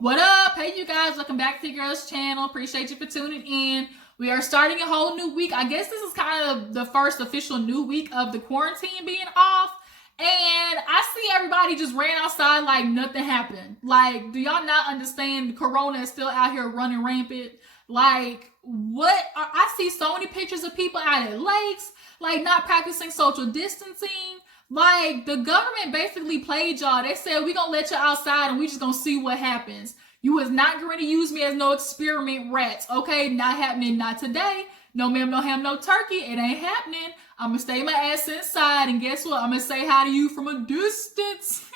What up? Hey, you guys, welcome back to your girl's channel. Appreciate you for tuning in. We are starting a whole new week. I guess this is kind of the first official new week of the quarantine being off. And I see everybody just ran outside like nothing happened. Like, do y'all not understand Corona is still out here running rampant? Like, I see so many pictures of people out at lakes, like not practicing social distancing. Like, the government basically played y'all. They said, we gonna let you outside and we just gonna see what happens. You was not going to use me as no experiment rats. Okay, not happening, not today. No ma'am, no ham, no turkey. It ain't happening. I'm gonna stay my ass inside, and guess what? I'm gonna say hi to you from a distance.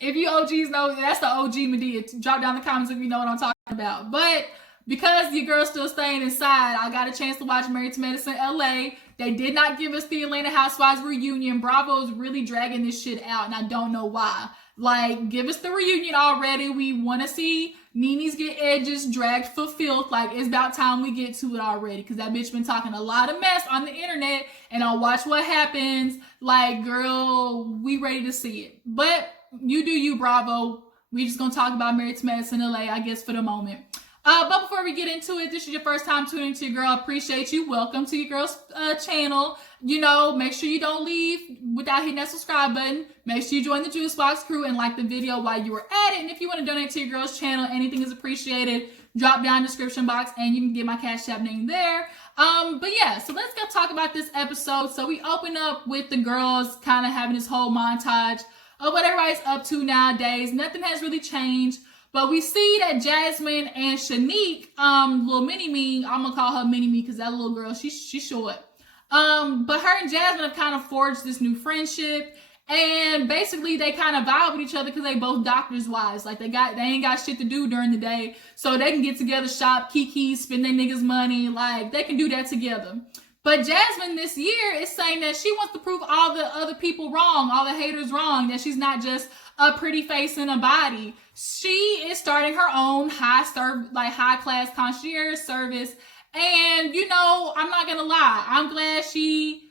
If you OGs know, that's the OG Medea. Drop down in the comments if you know what I'm talking about. But because your girl's still staying inside, I got a chance to watch Married to Medicine LA. They did not give us the Atlanta Housewives reunion. Bravo's really dragging this shit out, and I don't know why. Like, give us the reunion already. We want to see Nene's get edges dragged for filth. Like, it's about time we get to it already, because that bitch been talking a lot of mess on the internet, and I'll watch what happens. Like, girl, we ready to see it. But you do you, Bravo. We just gonna talk about Married to Medicine LA, I guess, for the moment. But before we get into it, this is your first time tuning into your girl. I appreciate you. Welcome to your girl's channel. You know, make sure you don't leave without hitting that subscribe button. Make sure you join the Juice Box crew and like the video while you were at it. And if you want to donate to your girl's channel, anything is appreciated. Drop down in the description box and you can get my Cash App name there. But yeah, so let's go talk about this episode. So we open up with the girls kind of having this whole montage of what everybody's up to nowadays. Nothing has really changed. But we see that Jazmin and Shanique, little mini-me, I'm going to call her mini-me because that little girl, she's short. But her and Jazmin have kind of forged this new friendship. And basically they kind of vibe with each other because they both doctors' wives. Like, they ain't got shit to do during the day. So they can get together, shop, kiki, spend their niggas' money. Like, they can do that together. But Jazmin this year is saying that she wants to prove all the other people wrong, all the haters wrong, that she's not just a pretty face and a body. She is starting her own high-class concierge service. And, you know, I'm not going to lie. I'm glad she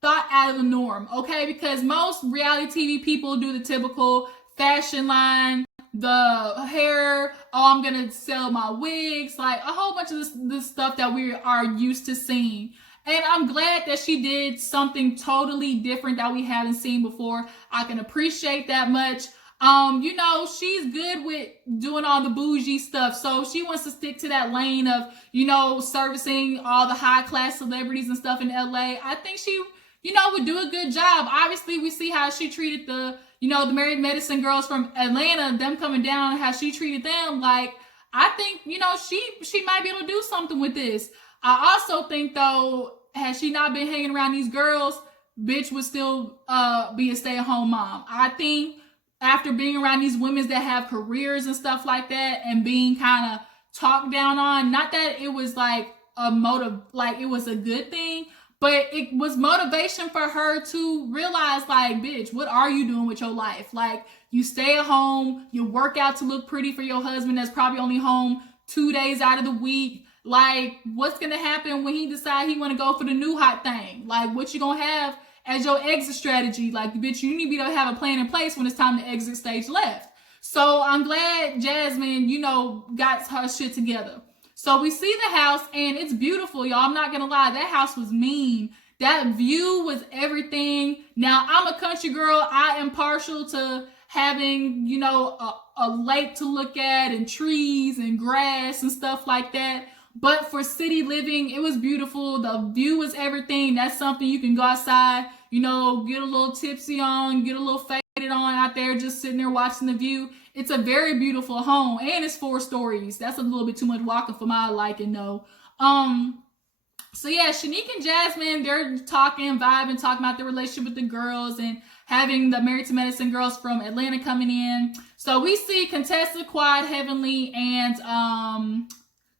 thought out of the norm, okay? Because most reality TV people do the typical fashion line, the hair, oh, I'm going to sell my wigs, like a whole bunch of this stuff that we are used to seeing. And I'm glad that she did something totally different that we haven't seen before. I can appreciate that much. You know, she's good with doing all the bougie stuff. So she wants to stick to that lane of, you know, servicing all the high class celebrities and stuff in LA. I think she, you know, would do a good job. Obviously, we see how she treated the Married Medicine girls from Atlanta, them coming down, how she treated them. Like, I think, you know, she might be able to do something with this. I also think, though, had she not been hanging around these girls, bitch would still be a stay-at-home mom. I think after being around these women that have careers and stuff like that and being kind of talked down on, not that it was like it was a good thing, but it was motivation for her to realize, like, bitch, what are you doing with your life? Like, you stay at home, you work out to look pretty for your husband that's probably only home 2 days out of the week. Like, what's going to happen when he decide he want to go for the new hot thing? Like, what you going to have as your exit strategy? Like, bitch, you need to have a plan in place when it's time to exit stage left. So I'm glad Jazmin, you know, got her shit together. So we see the house and it's beautiful, y'all. I'm not going to lie. That house was mean. That view was everything. Now, I'm a country girl. I am partial to having, you know, a lake to look at and trees and grass and stuff like that. But for city living, it was beautiful. The view was everything. That's something you can go outside, you know, get a little tipsy on, get a little faded on out there, just sitting there watching the view. It's a very beautiful home, and it's 4 stories. That's a little bit too much walking for my liking, though. So yeah, Shanique and Jazmin, they're talking, vibing, talking about their relationship with the girls and having the Married to Medicine girls from Atlanta coming in. So we see Contessa, Quad, Heavenly, and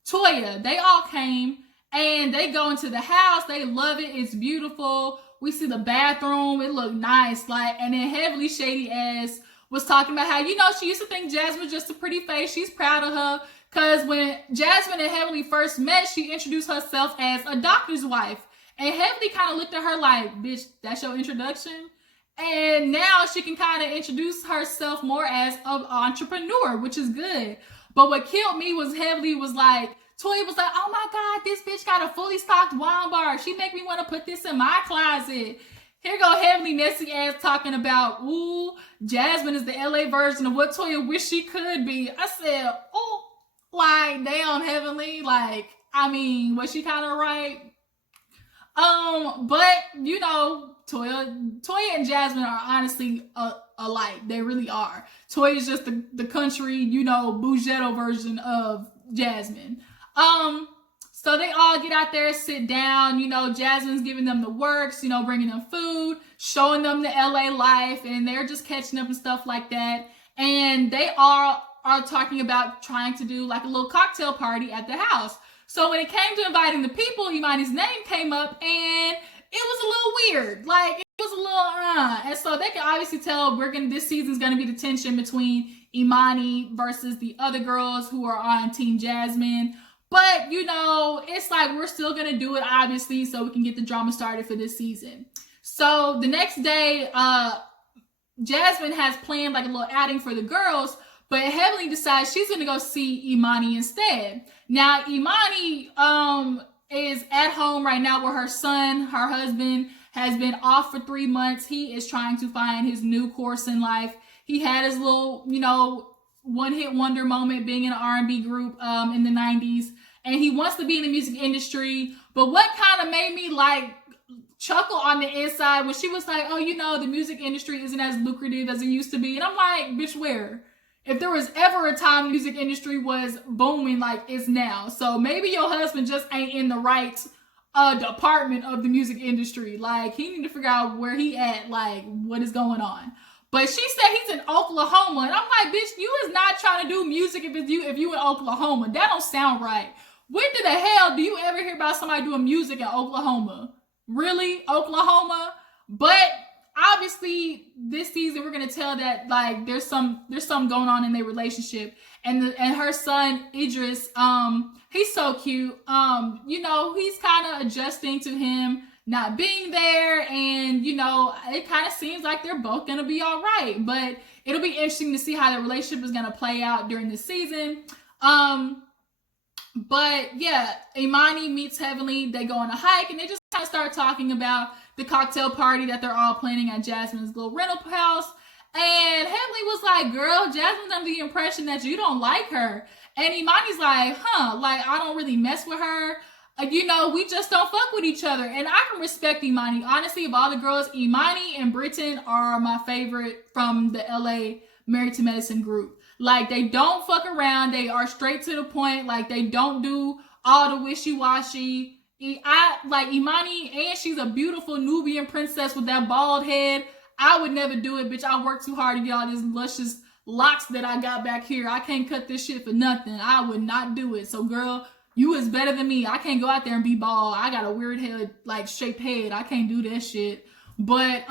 Toya. They all came and they go into the house. They love it. It's beautiful. We see the bathroom. It looked nice. Like, and then Heavenly Shady ass was talking about how, you know, she used to think Jazmin was just a pretty face. She's proud of her. Because when Jazmin and Heavenly first met, she introduced herself as a doctor's wife. And Heavenly kind of looked at her like, bitch, that's your introduction? And now she can kind of introduce herself more as an entrepreneur, which is good. But what killed me was Heavenly was like, Toya was like, oh my God, this bitch got a fully stocked wine bar. She make me want to put this in my closet. Here go Heavenly messy ass talking about, ooh, Jazmin is the LA version of what Toya wish she could be. I said, oh, like, damn, Heavenly. Like, I mean, was she kind of right? But you know, Toya and Jazmin are honestly alike. They really are. Toya is just the country, you know, Bougetto version of Jazmin. So they all get out there, sit down, you know, Jazmin's giving them the works, you know, bringing them food, showing them the LA life, and they're just catching up and stuff like that. And they are talking about trying to do like a little cocktail party at the house. So when it came to inviting the people, Imani's name came up, and it was a little weird. Like, it was a little, And so they can obviously tell this season's gonna be the tension between Imani versus the other girls who are on Team Jazmin. But, you know, it's like we're still going to do it, obviously, so we can get the drama started for this season. So the next day, Jazmin has planned like a little outing for the girls, but Heavenly decides she's going to go see Imani instead. Now, Imani is at home right now with her son. Her husband has been off for 3 months. He is trying to find his new course in life. He had his little, you know, one-hit wonder moment being in an R&B group in the 90s, and he wants to be in the music industry. But what kind of made me like chuckle on the inside when she was like, oh, you know, the music industry isn't as lucrative as it used to be. And I'm like, bitch, where? If there was ever a time the music industry was booming like it's now. So maybe your husband just ain't in the right department of the music industry. Like, he need to figure out where he at, like, what is going on. But she said he's in Oklahoma. And I'm like, bitch, you is not trying to do music if you in Oklahoma. That don't sound right. When the hell do you ever hear about somebody doing music in Oklahoma? Really? Oklahoma? But obviously this season we're gonna tell that like there's something going on in their relationship. And her son Idris, he's so cute. You know, he's kind of adjusting to him not being there, and you know, it kind of seems like they're both gonna be all right, but it'll be interesting to see how their relationship is gonna play out during this season. But yeah, Imani meets Heavenly, they go on a hike, and they just kind of start talking about the cocktail party that they're all planning at Jazmin's little rental house. And Heavenly was like, girl, Jazmin's under the impression that you don't like her. And Imani's like, like, I don't really mess with her. You know, we just don't fuck with each other. And I can respect Imani. Honestly, of all the girls, Imani and Britton are my favorite from the LA Married to Medicine group. Like, they don't fuck around. They are straight to the point. Like, they don't do all the wishy-washy. I like Imani, and she's a beautiful Nubian princess with that bald head. I would never do it, bitch. I worked too hard to get all these luscious locks that I got back here. I can't cut this shit for nothing. I would not do it. So, girl, you is better than me. I can't go out there and be bald. I got a weird head, like, shaped head. I can't do that shit. But,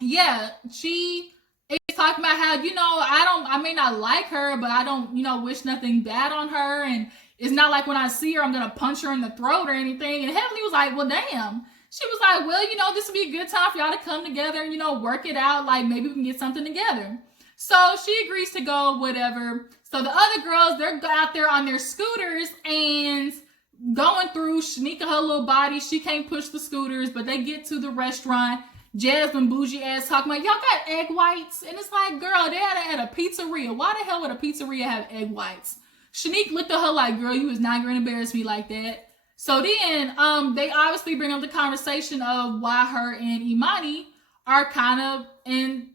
yeah, she is talking about how, you know, I may not like her, but I don't, you know, wish nothing bad on her. And it's not like when I see her, I'm going to punch her in the throat or anything. And Heavenly was like, well, damn. She was like, well, you know, this would be a good time for y'all to come together and, you know, work it out. Like, maybe we can get something together. So she agrees to go, whatever. So the other girls, they're out there on their scooters and going through Shanika, her little body. She can't push the scooters, but they get to the restaurant. Jazmin bougie ass talking about, y'all got egg whites? And it's like, girl, they had a pizzeria. Why the hell would a pizzeria have egg whites? Shanique looked at her like, girl, you was not going to embarrass me like that. So then they obviously bring up the conversation of why her and Imani are kind of in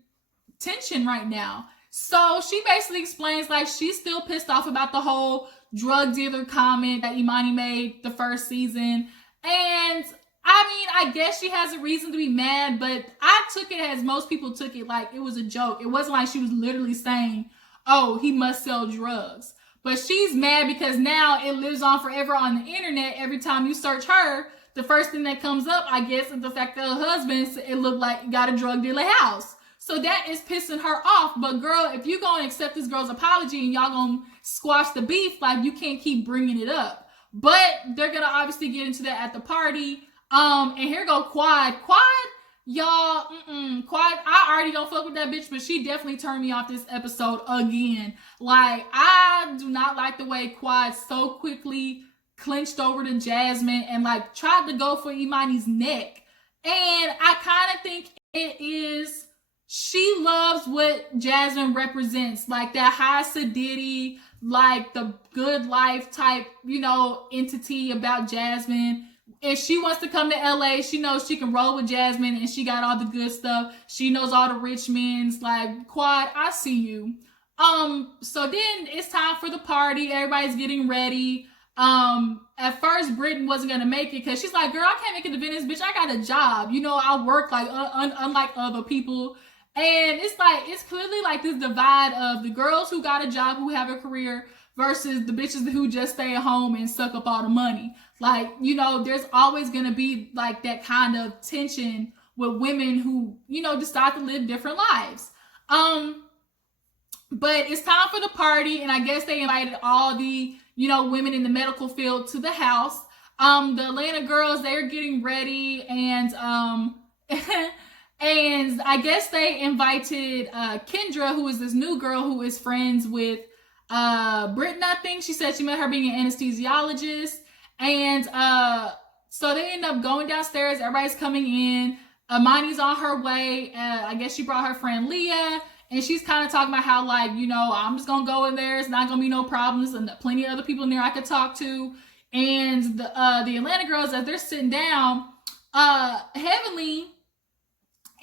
tension right now. So she basically explains like she's still pissed off about the whole drug dealer comment that Imani made the first season. And I mean, I guess she has a reason to be mad, but I took it as most people took it like it was a joke. It wasn't like she was literally saying, oh, he must sell drugs. But she's mad because now it lives on forever on the internet. Every time you search her, the first thing that comes up, I guess, is the fact that her husband, it looked like got a drug dealer house. So that is pissing her off. But girl, if you gonna accept this girl's apology and y'all gonna squash the beef, like you can't keep bringing it up. But they're gonna obviously get into that at the party. And here go Quad. Quad Y'all, Quad, I already don't fuck with that bitch, but she definitely turned me off this episode again. Like, I do not like the way Quad so quickly clinched over to Jazmin and like tried to go for Imani's neck. And I kind of think it is, she loves what Jazmin represents, like that high sedity, like the good life type, entity about Jazmin. If she wants to come to LA, she knows she can roll with Jazmin and she got all the good stuff. She knows all the rich men's. Like, Quad, I see you. So then it's time for the party. Everybody's getting ready. At first Britain wasn't gonna make it because she's like, girl, I can't make it to Venice, bitch. I got a job. I work like unlike other people. And it's like, it's clearly like this divide of the girls who got a job, who have a career, versus the bitches who just stay at home and suck up all the money. Like, there's always going to be like that kind of tension with women who, decide to live different lives. But it's time for the party, and I guess they invited all the, women in the medical field to the house. The Atlanta girls, they're getting ready, and and I guess they invited Kendra, who is this new girl who is friends with Britain, I think. She said she met her being an anesthesiologist. And so they end up going downstairs. Everybody's coming in. Imani's on her way. I guess she brought her friend Leah. And she's kind of talking about how, like, I'm just going to go in there. It's not going to be no problems. And plenty of other people in there I could talk to. And the Atlanta girls, as they're sitting down, Heavenly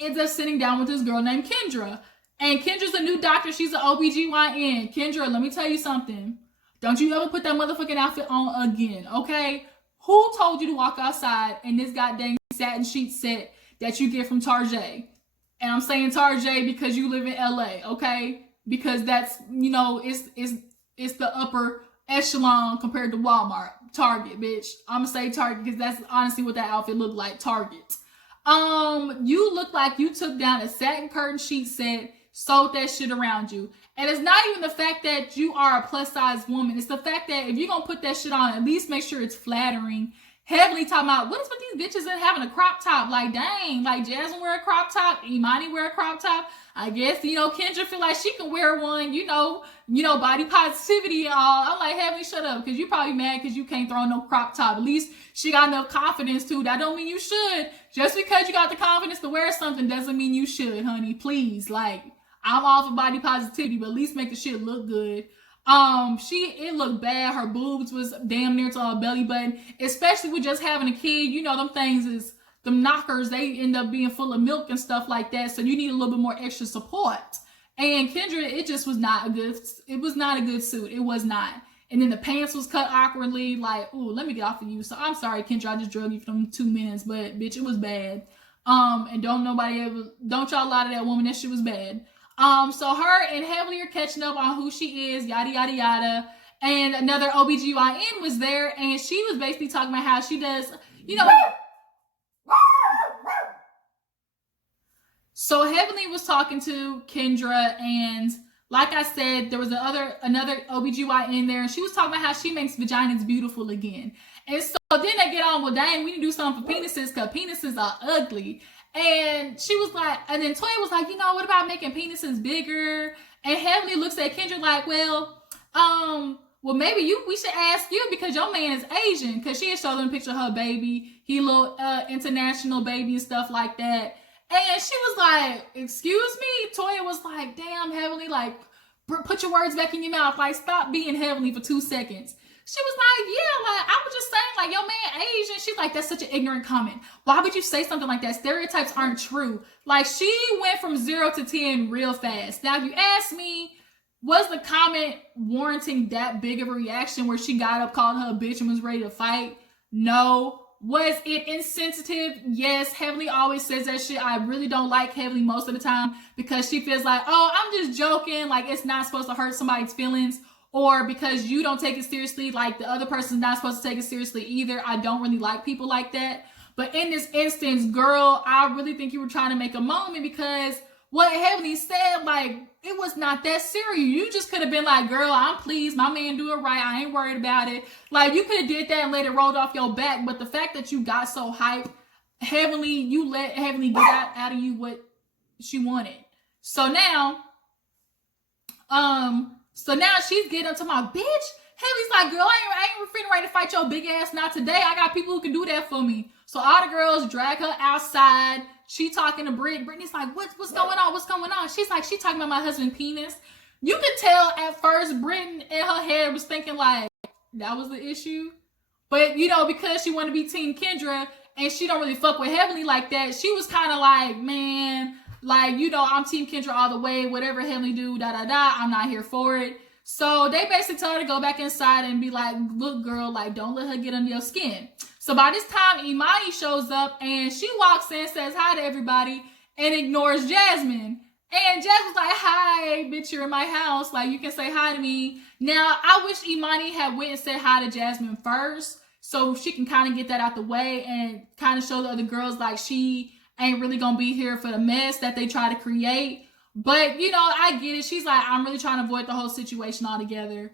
ends up sitting down with this girl named Kendra. And Kendra's a new doctor. She's an OBGYN. Kendra, let me tell you something. Don't you ever put that motherfucking outfit on again, okay? Who told you to walk outside in this goddamn satin sheet set that you get from Tarjay? And I'm saying Tarjay because you live in LA, okay? Because that's, it's the upper echelon compared to Walmart. Target, bitch. I'm gonna say Target because that's honestly what that outfit looked like. Target. You look like you took down a satin curtain sheet set, sewed that shit around you. And it's not even the fact that you are a plus size woman. It's the fact that if you're gonna put that shit on, at least make sure it's flattering. Heavily talking about, what is with these bitches and having a crop top? Like, dang, like Jasmine wear a crop top, Imani wear a crop top. I guess, Kendra feel like she can wear one, body positivity and all. I'm like, Heavenly, shut up, because you probably mad because you can't throw no crop top. At least she got enough confidence to. That don't mean you should. Just because you got the confidence to wear something doesn't mean you should, honey. Please, like, I'm all for body positivity, but at least make the shit look good. It looked bad. Her boobs was damn near to her belly button, especially with just having a kid. Them things is, them knockers, they end up being full of milk and stuff like that. So you need a little bit more extra support. And Kendra, it was not a good suit. It was not. And then the pants was cut awkwardly. Like, ooh, let me get off of you. So I'm sorry, Kendra, I just drug you for them 2 minutes, but bitch, it was bad. And don't y'all lie to that woman. That shit was bad. So her and Heavenly are catching up on who she is, yada, yada, yada. And another OBGYN was there, and she was basically talking about how she does, So Heavenly was talking to Kendra, and like I said, there was another OBGYN there, and she was talking about how she makes vaginas beautiful again. And so then they get on, well, dang, we need to do something for penises, because penises are ugly. And she was like, and then Toya was like, what about making penises bigger? And Heavenly looks at Kendra like, well, maybe we should ask you because your man is Asian. Because she had showed them a picture of her baby. He little international baby and stuff like that. And she was like, excuse me? Toya was like, damn, Heavenly, like, put your words back in your mouth. Like, stop being Heavenly for 2 seconds. She was like, yeah, like, I was just saying, like, your man Asian. She's like, that's such an ignorant comment. Why would you say something like that? Stereotypes aren't true. Like, she went from 0 to 10 real fast. Now, if you ask me, was the comment warranting that big of a reaction where she got up, called her a bitch, and was ready to fight? No. Was it insensitive? Yes. Heavenly always says that shit. I really don't like Heavenly most of the time because she feels like, oh, I'm just joking. Like, it's not supposed to hurt somebody's feelings. Or because you don't take it seriously, like the other person's not supposed to take it seriously either. I don't really like people like that. But in this instance, girl, I really think you were trying to make a moment because what Heavenly said, like, it was not that serious. You just could have been like, girl, I'm pleased. My man do it right. I ain't worried about it. Like, you could have did that and let it roll off your back. But the fact that you got so hyped Heavenly, you let Heavenly get out of you what she wanted. So now she's getting up to my bitch. Heavenly's like, girl, I ain't finna ready to fight your big ass. Not today. I got people who can do that for me. So all the girls drag her outside. She talking to Britt. Brittany's like, what's going on? What's going on? She's like, she talking about my husband's penis. You could tell at first Brittany in her head was thinking like, that was the issue. But, you know, because she wanted to be Team Kendra and she don't really fuck with Heavenly like that, she was kind of like, man, like, you know, I'm Team Kendra all the way. Whatever Heavenly do, I'm not here for it. So they basically told her to go back inside and be like, look, girl, like, don't let her get under your skin. So by this time, Imani shows up and she walks in, says hi to everybody, and ignores Jazmin. And Jazmin's like, hi, bitch, you're in my house. Like, you can say hi to me. Now, I wish Imani had went and said hi to Jazmin first, so she can kind of get that out the way and kind of show the other girls, like, she ain't really gonna be here for the mess that they try to create. But, you know, I get it. She's like, I'm really trying to avoid the whole situation altogether.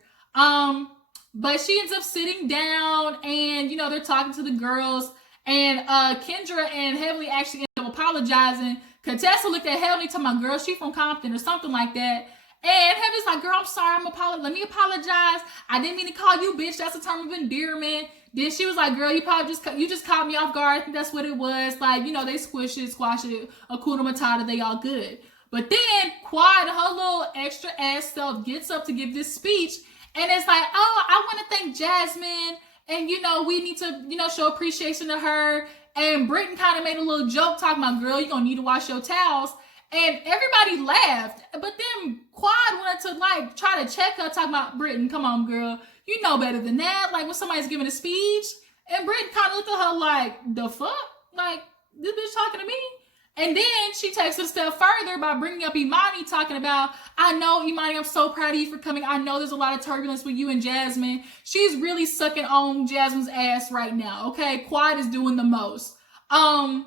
But she ends up sitting down and, you know, they're talking to the girls. And Kendra and Heavenly actually end up apologizing. Contessa looked at Heavenly talking about, girl, she from Compton or something like that. And Heavenly's like, girl, I'm sorry, let me apologize. I didn't mean to call you bitch. That's a term of endearment. Then she was like, girl, you just caught me off guard. I think that's what it was. Like, you know, they squash it, Hakuna Matata, they all good. But then Quad, her little extra ass self, gets up to give this speech. And it's like, oh, I want to thank Jazmin. And, you know, we need to, you know, show appreciation to her. And Britton kind of made a little joke talking about, girl, you're going to need to wash your towels. And everybody laughed. But then Quad wanted to, like, try to check her, talking about, Britton, come on, girl. You know better than that. Like, when somebody's giving a speech. And Britton kind of looked at her like, the fuck? Like, this bitch talking to me? And then she takes it a step further by bringing up Imani, talking about, I know, Imani, I'm so proud of you for coming. I know there's a lot of turbulence with you and Jazmin. She's really sucking on Jazmin's ass right now, okay? Quad is doing the most. Imani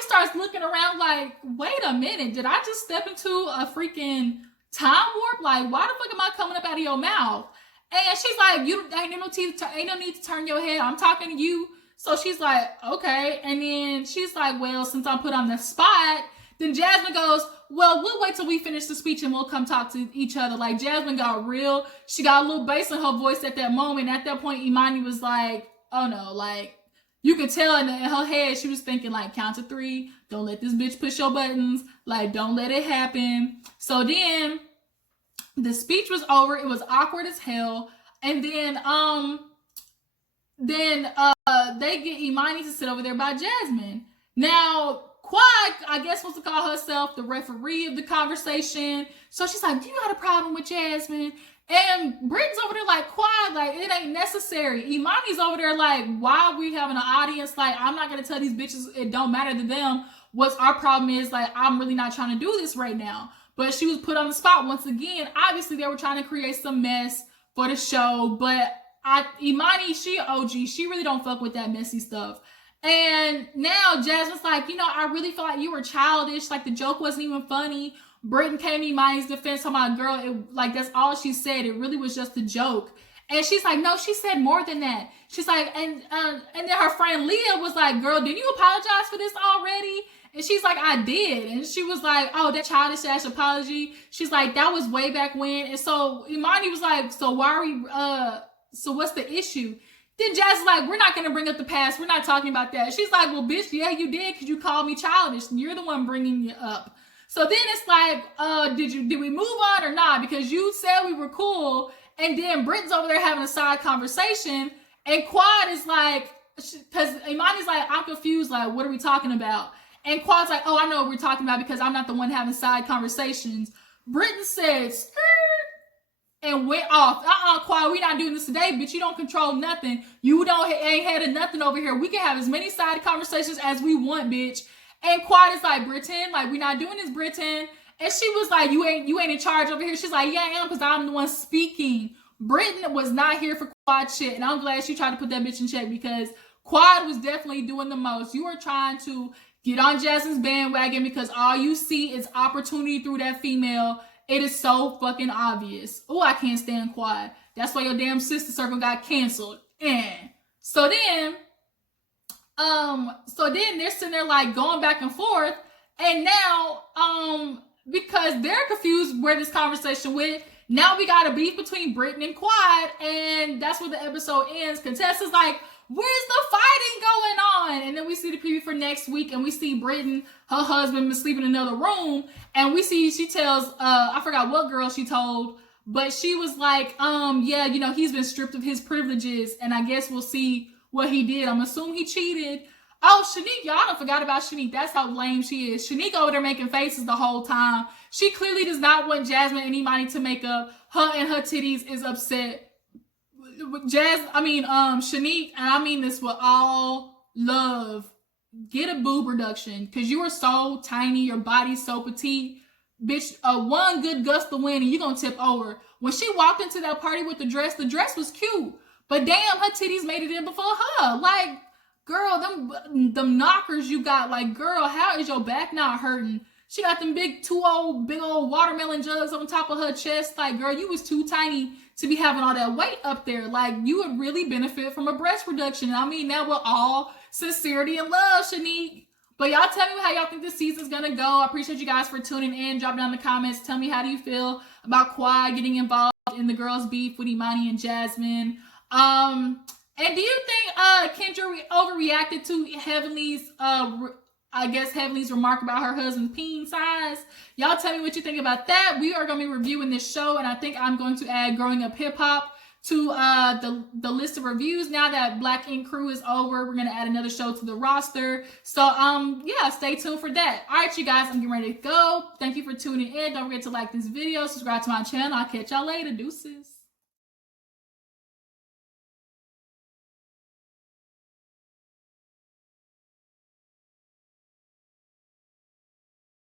starts looking around like, wait a minute, did I just step into a freaking time warp? Like, why the fuck am I coming up out of your mouth? And she's like, ain't no need to turn your head. I'm talking to you. So she's like, okay. And then she's like, well, since I'm put on the spot, then Jazmin goes, well, we'll wait till we finish the speech and we'll come talk to each other. Like, Jazmin got real. She got a little bass in her voice at that moment. At that point, Imani was like, oh no, like, you could tell in her head, she was thinking like, count to 3. Don't let this bitch push your buttons. Like, don't let it happen. So then the speech was over. It was awkward as hell. And then, they get Imani to sit over there by Jazmin. Now, Quad, I guess, wants to call herself the referee of the conversation. So she's like, you got a problem with Jazmin? And Britton's over there like, Quad, like, it ain't necessary. Imani's over there like, why are we having an audience? Like, I'm not going to tell these bitches it don't matter to them. What's our problem is, like, I'm really not trying to do this right now. But she was put on the spot once again. Obviously, they were trying to create some mess for the show, but Imani, she OG. She really don't fuck with that messy stuff. And now Jazmin's like, you know, I really feel like you were childish. Like, the joke wasn't even funny. Britton came to Imani's defense, talking about, girl, like, that's all she said. It really was just a joke. And she's like, no, she said more than that. She's like, and then her friend Leah was like, girl, didn't you apologize for this already? And she's like, I did. And she was like, oh, that childish ass apology. She's like, that was way back when. And so Imani was like, so why are we, so what's the issue? Then Jazz is like, we're not going to bring up the past. We're not talking about that. She's like, well, bitch, yeah, you did, because you called me childish. And you're the one bringing it up. So then it's like, did we move on or not? Because you said we were cool. And then Britton's over there having a side conversation. And Quad is like, because Imani's like, I'm confused. Like, what are we talking about? And Quad's like, oh, I know what we're talking about because I'm not the one having side conversations. Britton says, and went off. Quad, we not doing this today, bitch. You don't control nothing. You ain't head of nothing over here. We can have as many side conversations as we want, bitch. And Quad is like, Britton, like, we not doing this, Britton. And she was like, you ain't in charge over here. She's like, yeah, I am, because I'm the one speaking. Britton was not here for Quad shit. And I'm glad she tried to put that bitch in check, because Quad was definitely doing the most. You were trying to get on Jazmin's bandwagon because all you see is opportunity through that female. It is so fucking obvious. Oh, I can't stand Quad. That's why your damn sister circle got canceled. So then, So then they're sitting there like going back and forth, and now, because they're confused where this conversation went, now we got a beef between Britton and Quad, and that's where the episode ends. Contessa's like, where's the fighting going on? And then we see the preview for next week, and we see Britton, her husband, was sleeping in another room, and we see she tells, I forgot what girl she told, but she was like, yeah, you know, he's been stripped of his privileges, and I guess we'll see what he did. I'm assuming he cheated. Oh, Shanique, y'all don't forgot about Shanique. That's how lame she is. Shanique over there making faces the whole time. She clearly does not want Jazmin and Imani to make up. Her and her titties is upset. Shanique, and I mean this with all love, get a boob reduction, because you are so tiny, your body's so petite. Bitch, one good gust of wind and you're gonna tip over. When she walked into that party with the dress was cute. But damn, her titties made it in before her. Like, girl, them knockers you got, like, girl, how is your back not hurting? She got them big old watermelon jugs on top of her chest. Like, girl, you was too tiny to be having all that weight up there. Like, you would really benefit from a breast reduction. I mean that with all sincerity and love, Shanique. But y'all tell me how y'all think this season's gonna go. I appreciate you guys for tuning in. Drop down in the comments. Tell me, how do you feel about Quad getting involved in the girls' beef with Imani and Jazmin? And do you think Kendra overreacted to Heavenly's Heavenly's remark about her husband's peen size? Y'all tell me what you think about that. We are going to be reviewing this show, and I think I'm going to add Growing Up Hip Hop to the list of reviews. Now that Black Ink Crew is over, we're going to add another show to the roster. So yeah, stay tuned for that. All right, you guys, I'm getting ready to go. Thank you for tuning in. Don't forget to like this video, subscribe to my channel. I'll catch y'all later. Deuces.